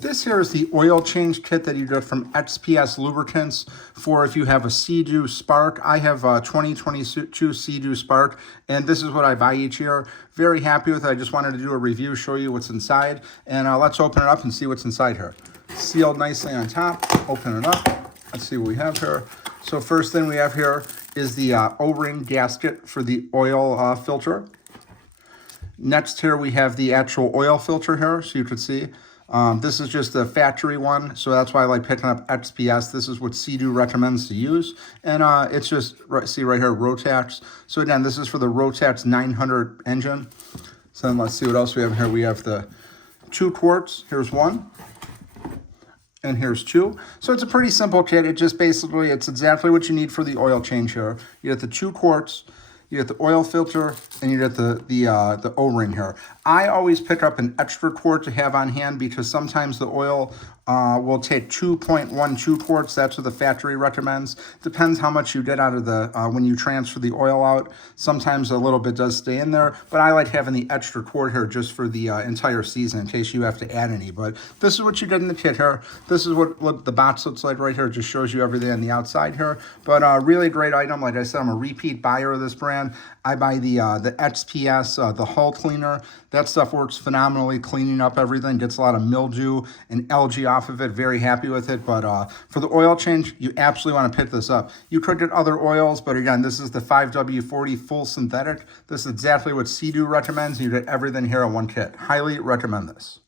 This here is the oil change kit that you get from XPS Lubricants for if you have a Sea-Doo Spark. I have a 2022 Sea-Doo Spark, and this is what I buy each year. Very happy with it. I just wanted to do a review, show you what's inside, and let's open it up and see what's inside here. Sealed nicely on top. Open it up. Let's see what we have here. So first thing we have here is the O-ring gasket for the oil filter. Next here we have the actual oil filter here, so you can see. This is just the factory one, so that's why I like picking up XPS. This is what Sea-Doo recommends to use, and it's just, see right here, Rotax. So again, this is for the Rotax 900 engine. So then let's see what else we have here. We have the 2 quarts. Here's 1, and here's 2. So it's a pretty simple kit. It just basically, it's exactly what you need for the oil change here. You get the 2 quarts. You get the oil filter, and you get the O-ring here. I always pick up an extra quart to have on hand because sometimes the oil will take 2.12 quarts. That's what the factory recommends. Depends how much you get out of the, when you transfer the oil out. Sometimes a little bit does stay in there, but I like having the extra quart here just for the entire season in case you have to add any. But this is what you get in the kit here. This is what the box looks like right here. It just shows you everything on the outside here. But really great item. Like I said, I'm a repeat buyer of this brand. I buy the XPS, the hull cleaner. That stuff works phenomenally, cleaning up everything, gets a lot of mildew and algae off of it. Very happy with it. But for the oil change, you absolutely want to pick this up. You could get other oils, but again, this is the 5W40 full synthetic. This is exactly what Sea-Doo recommends. You get everything here in one kit. Highly recommend this.